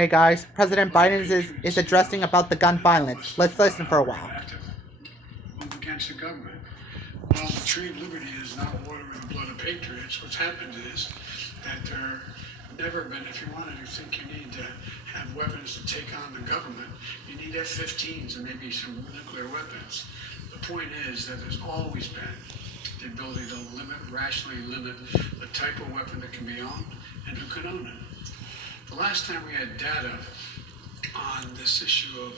Hey guys, President Biden is addressing about the gun violence. Let's listen for a while. Have to move against the government. Well, the tree of liberty is not water in the blood of patriots. What's happened is that there never been, if you wanted to think you need to have weapons to take on the government, you need F-15s and maybe some nuclear weapons. The point is that there's always been the ability to rationally limit the type of weapon that can be owned and who can own it. The last time we had data on this issue of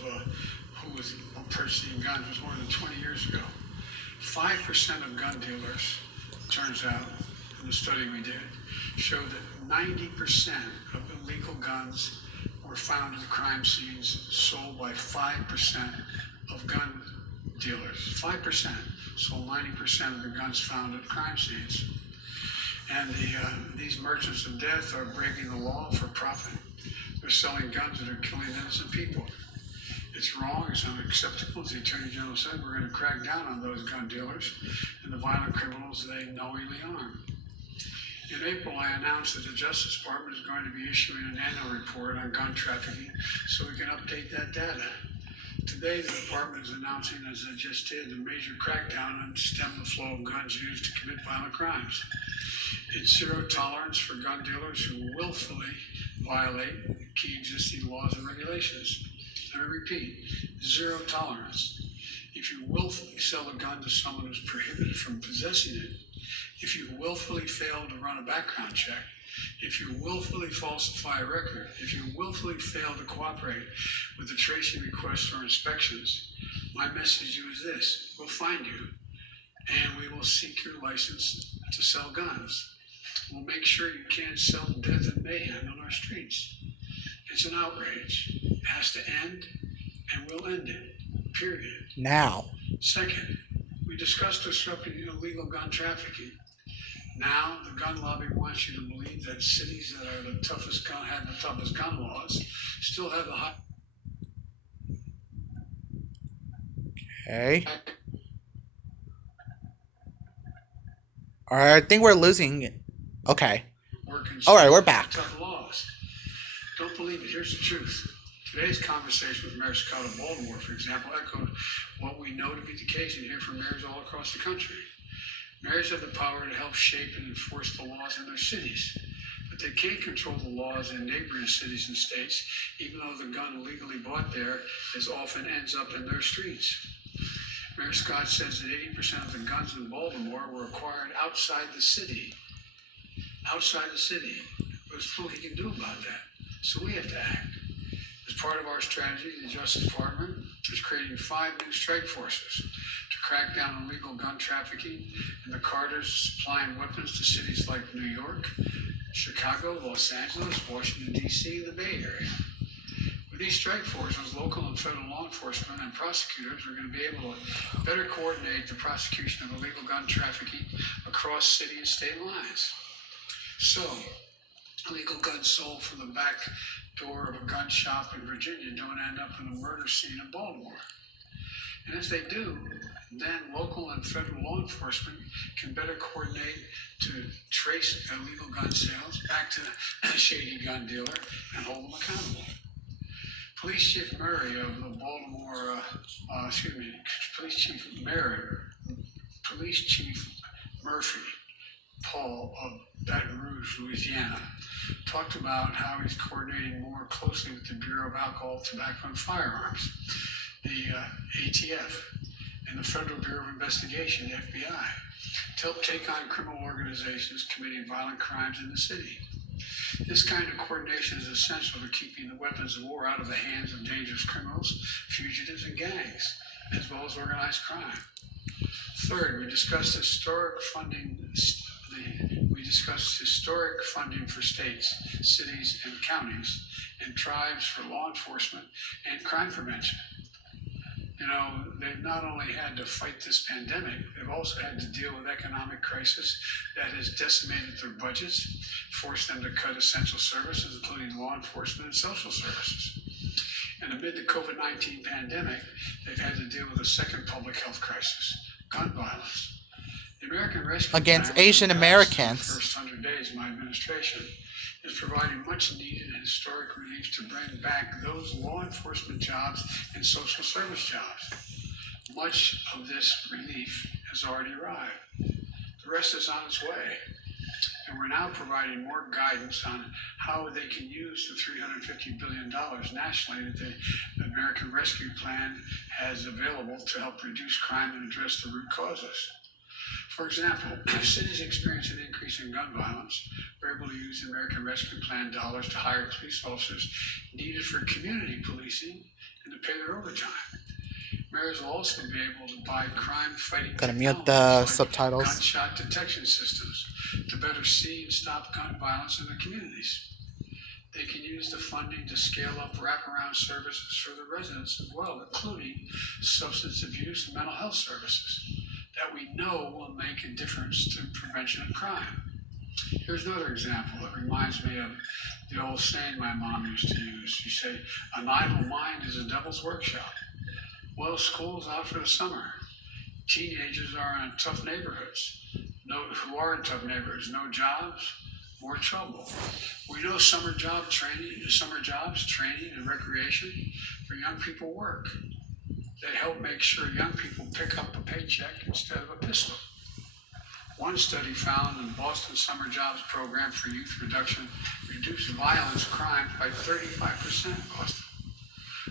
who was purchasing guns was more than 20 years ago. 5% of gun dealers, turns out, in the study we did, showed that 90% of illegal guns were found at crime scenes sold by 5% of gun dealers. 5% sold 90% of the guns found at crime scenes. And these merchants of death are breaking the law for profit. They're selling guns that are killing innocent people. It's wrong, it's unacceptable. As the Attorney General said, we're going to crack down on those gun dealers and the violent criminals they knowingly arm. In April, I announced that the Justice Department is going to be issuing an annual report on gun trafficking so we can update that data. Today, the department is announcing, as I just did, a major crackdown and stem the flow of guns used to commit violent crimes. It's zero tolerance for gun dealers who willfully violate key existing laws and regulations. Let me repeat, zero tolerance. If you willfully sell a gun to someone who's prohibited from possessing it, if you willfully fail to run a background check, if you willfully falsify a record, if you willfully fail to cooperate with the tracing requests or inspections, my message to you is this: we'll find you and we will seek your license to sell guns. We'll make sure you can't sell death and mayhem on our streets. It's an outrage. It has to end, and we'll end it. Period. Now. Second, we discussed disrupting illegal gun trafficking. Now, the gun lobby wants you to believe that cities that are the toughest gun laws still have the high. Okay. Alright, I think we're losing it. Okay. Alright, we're back. Tough laws. Don't believe it. Here's the truth. Today's conversation with Mayor Scott of Baltimore, for example, echoed what we know to be the case and hear from mayors all across the country. Mayors have the power to help shape and enforce the laws in their cities, but they can't control the laws in neighboring cities and states, even though the gun illegally bought there often ends up in their streets. Mayor Scott says that 80% of the guns in Baltimore were acquired outside the city. Outside the city. There's little he can do about that. So we have to act. As part of our strategy, the Justice Department is creating 5 new strike forces to crack down on illegal gun trafficking, and the Carters supplying weapons to cities like New York, Chicago, Los Angeles, Washington, D.C., and the Bay Area. With these strike forces, local and federal law enforcement and prosecutors are going to be able to better coordinate the prosecution of illegal gun trafficking across city and state lines. So, illegal guns sold from the back door of a gun shop in Virginia don't end up in a murder scene in Baltimore. And if they do, then local and federal law enforcement can better coordinate to trace illegal gun sales back to the shady gun dealer and hold them accountable. Police Chief Murray of the Police Chief Murphy Paul of Baton Rouge, Louisiana, talked about how he's coordinating more closely with the Bureau of Alcohol, Tobacco, and Firearms, the ATF, and the Federal Bureau of Investigation, the FBI, to help take on criminal organizations committing violent crimes in the city. This kind of coordination is essential to keeping the weapons of war out of the hands of dangerous criminals, fugitives, and gangs, as well as organized crime. Third, we discussed historic funding for states, cities, and counties, and tribes for law enforcement and crime prevention. You know, they've not only had to fight this pandemic, they've also had to deal with economic crisis that has decimated their budgets, forced them to cut essential services, including law enforcement and social services. And amid the COVID-19 pandemic, they've had to deal with a second public health crisis, gun violence. The American Rescue Against Plan, Asian Americans. the first 100 days of my administration, is providing much needed and historic relief to bring back those law enforcement jobs and social service jobs. Much of this relief has already arrived. The rest is on its way. And we're now providing more guidance on how they can use the $350 billion nationally that the American Rescue Plan has available to help reduce crime and address the root causes. For example, cities experience an increase in gun violence. We're able to use the American Rescue Plan dollars to hire police officers needed for community policing and to pay their overtime. Mayors will also be able to buy crime-fighting Gotta mute the technologies like subtitles. gunshot detection systems to better see and stop gun violence in their communities. They can use the funding to scale up wraparound services for the residents as well, including substance abuse and mental health services that we know will make a difference to prevention of crime. Here's another example that reminds me of the old saying my mom used to use. She said, "An idle mind is a devil's workshop." Well, school's out for the summer. Teenagers are in tough neighborhoods. Who are in tough neighborhoods? No jobs, more trouble. We know summer jobs, training, and recreation for young people work. They help make sure young people pick up a paycheck instead of a pistol. One study found in Boston Summer Jobs Program for Youth Reduction reduced violence crime by 35% in Boston.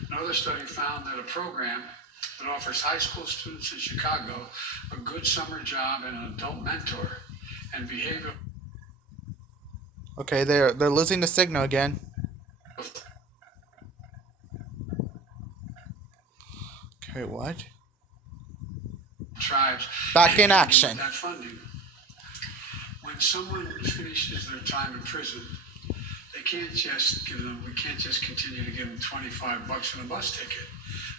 Another study found that a program that offers high school students in Chicago a good summer job and an adult mentor and behavioral. Okay, they're losing the signal again. Okay, what? Tribes Back in action. that funding. When someone finishes their time in prison, we can't just continue to give them $25 and a bus ticket.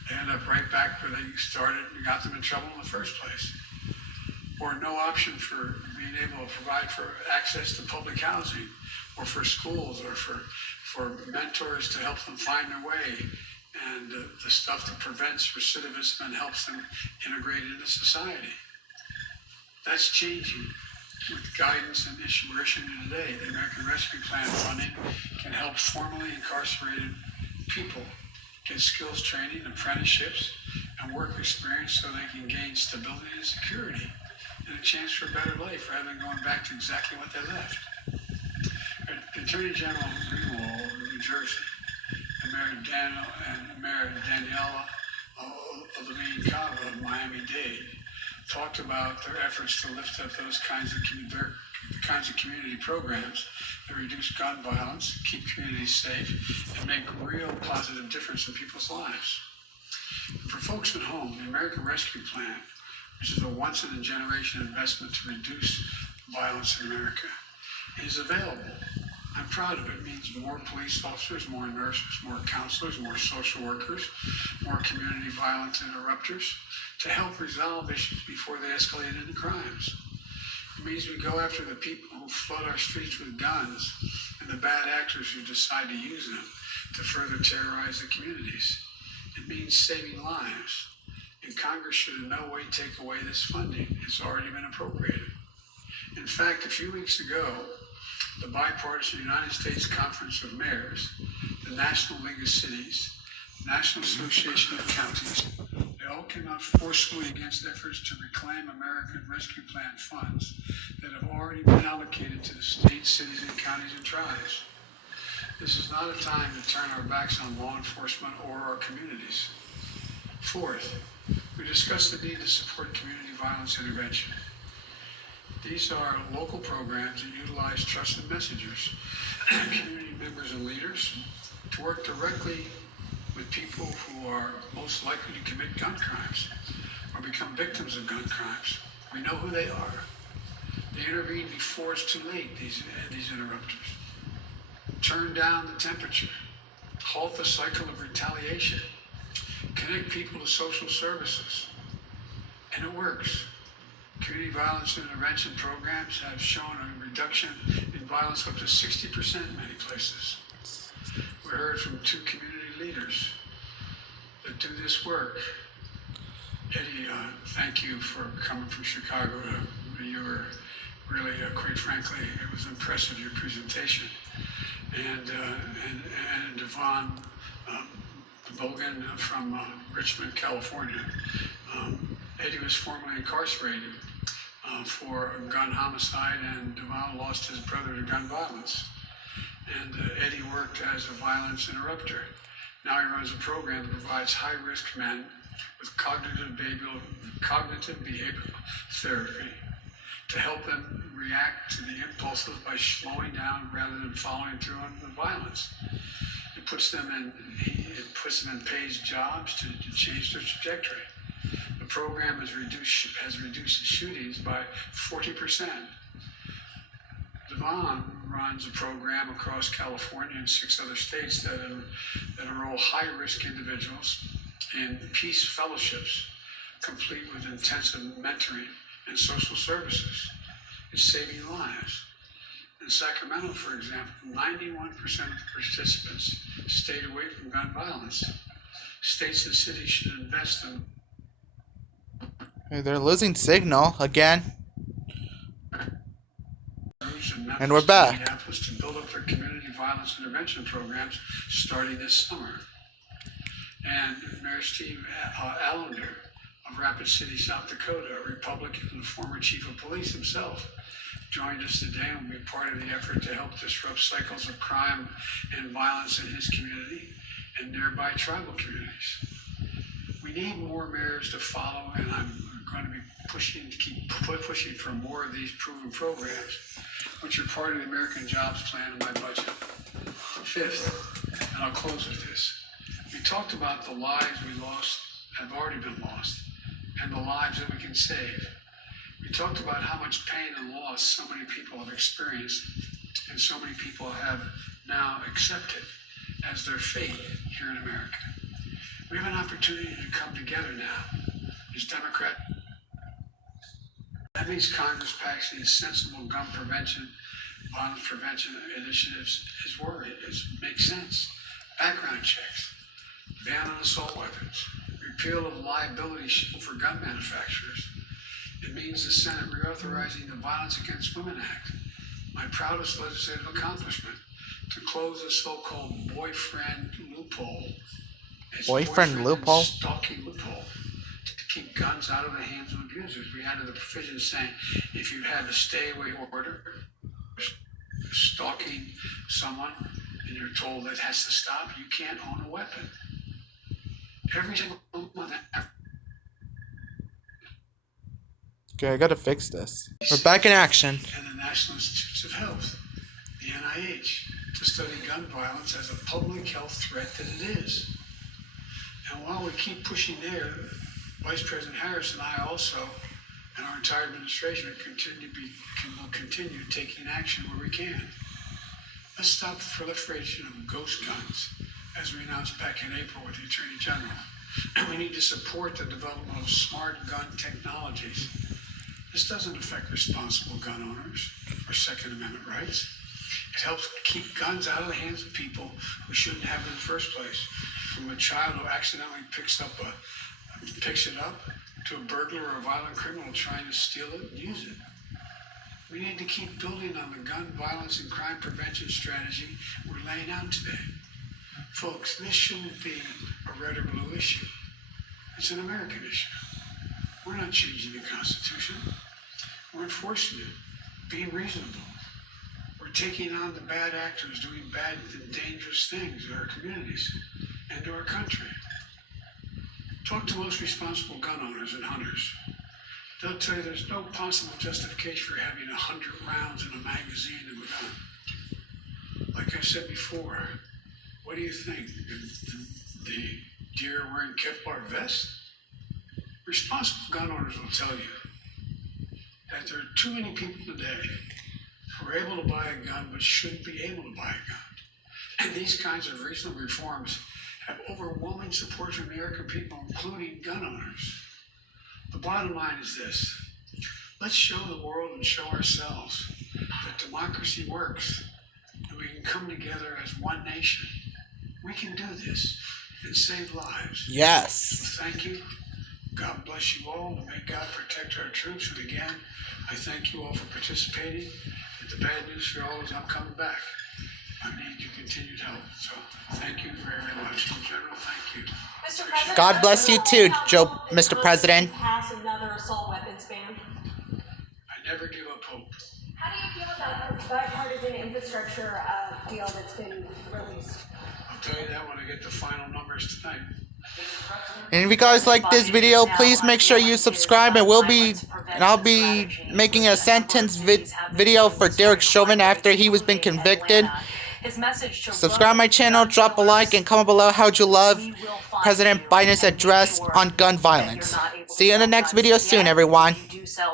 They end up right back where they started and got them in trouble in the first place. Or no option for being able to provide for access to public housing or for schools or for mentors to help them find their way and the stuff that prevents recidivism and helps them integrate into society. That's changing with guidance and issue we're issuing today. The American Rescue Plan funding can help formerly incarcerated people get skills training, apprenticeships, and work experience so they can gain stability and security and a chance for a better life rather than going back to exactly what they left. Attorney General Greenwald of New Jersey and Mayor Daniela of Levine Cava of Miami-Dade talked about their efforts to lift up those kinds of community programs that reduce gun violence, keep communities safe, and make real positive difference in people's lives. And for folks at home, the American Rescue Plan, which is a once-in-a-generation investment to reduce violence in America, is available. I'm proud of it. It means more police officers, more nurses, more counselors, more social workers, more community violence interrupters to help resolve issues before they escalate into crimes. It means we go after the people who flood our streets with guns and the bad actors who decide to use them to further terrorize the communities. It means saving lives. And Congress should in no way take away this funding. It's already been appropriated. In fact, a few weeks ago, the bipartisan United States Conference of Mayors, the National League of Cities, National Association of Counties, they all came out forcefully against efforts to reclaim American Rescue Plan funds that have already been allocated to the states, cities, and counties and tribes. This is not a time to turn our backs on law enforcement or our communities. Fourth, we discussed the need to support community violence intervention. These are local programs that utilize trusted messengers, community members and leaders to work directly with people who are most likely to commit gun crimes or become victims of gun crimes. We know who they are. They intervene before it's too late, these interrupters. Turn down the temperature, halt the cycle of retaliation, connect people to social services, and it works. Community violence intervention programs have shown a reduction in violence up to 60% in many places. We heard from 2 community leaders that do this work. Eddie, thank you for coming from Chicago. You were really, quite frankly, it was impressive, your presentation. and Devon Bogan from Richmond, California. Eddie was formerly incarcerated for gun homicide, and Devon lost his brother to gun violence. And Eddie worked as a violence interrupter. Now he runs a program that provides high-risk men with cognitive behavioral therapy to help them react to the impulses by slowing down rather than following through on the violence. It puts them in paid jobs to change their trajectory. The program has reduced shootings by 40%. Devon runs a program across California and 6 other states that enroll high-risk individuals in peace fellowships, complete with intensive mentoring and social services. It's saving lives. In Sacramento, for example, 91% of the participants stayed away from gun violence. States and cities should invest in. Hey, they're losing signal again. And we're back. Minneapolis to build up their community violence intervention programs starting this summer. And Mayor Steve Allender of Rapid City, South Dakota, a Republican and former chief of police himself, joined us today and will be part of the effort to help disrupt cycles of crime and violence in his community and nearby tribal communities. We need more mayors to follow, and I'm going to be keep pushing for more of these proven programs, which are part of the American Jobs Plan in my budget. Fifth, and I'll close with this, we talked about the lives we lost have already been lost, and the lives that we can save. We talked about how much pain and loss so many people have experienced, and so many people have now accepted as their fate here in America. We have an opportunity to come together now as Democrats. That means Congress passing sensible gun prevention, violence prevention initiatives makes sense. Background checks, ban on assault weapons, repeal of liability shield for gun manufacturers. It means the Senate reauthorizing the Violence Against Women Act, my proudest legislative accomplishment, to close the so-called boyfriend loophole. Boyfriend loophole? Stalking loophole to keep guns out of the hands of abusers. We added the provision saying if you have a stay-away order, stalking someone, and you're told it has to stop, you can't own a weapon. Every single month. Okay, I gotta fix this. We're back in action. And the National Institutes of Health, the NIH, to study gun violence as a public health threat that it is. And while we keep pushing there, Vice President Harris and I also, and our entire administration, will continue taking action where we can. Let's stop the proliferation of ghost guns, as we announced back in April with the Attorney General. And we need to support the development of smart gun technologies. This doesn't affect responsible gun owners or Second Amendment rights. It helps keep guns out of the hands of people who shouldn't have it in the first place, from a child who accidentally picks it up to a burglar or a violent criminal trying to steal it and use it. We need to keep building on the gun violence and crime prevention strategy we're laying out today. Folks, this shouldn't be a red or blue issue. It's an American issue. We're not changing the Constitution. We're enforcing it, being reasonable. We're taking on the bad actors doing bad and dangerous things in our communities and to our country. Talk to most responsible gun owners and hunters. They'll tell you there's no possible justification for having 100 rounds in a magazine of a gun. Like I said before, what do you think? The deer wearing Kevlar vests? Responsible gun owners will tell you that there are too many people today who are able to buy a gun but shouldn't be able to buy a gun. And these kinds of reasonable reforms have overwhelming support from the American people, including gun owners. The bottom line is this. Let's show the world and show ourselves that democracy works, and we can come together as one nation. We can do this and save lives. Yes. So thank you. God bless you all, and may God protect our troops. And again, I thank you all for participating. And the bad news for all is I'm coming back. need your continued help. So thank you very much, in general. Thank you. Mr. President, God bless you too, Mr. President. Pass another assault weapons ban. I never give up hope. How do you feel about the bipartisan infrastructure deal that's been released? I'll tell you that when I get the final numbers tonight. And if you guys like this video, please make sure you subscribe, and I'll be making a sentence video for Derek Chauvin after he was been convicted. Subscribe my channel, drop a like, and comment below how'd you love President Biden's address on gun violence. See you in the next video soon, everyone.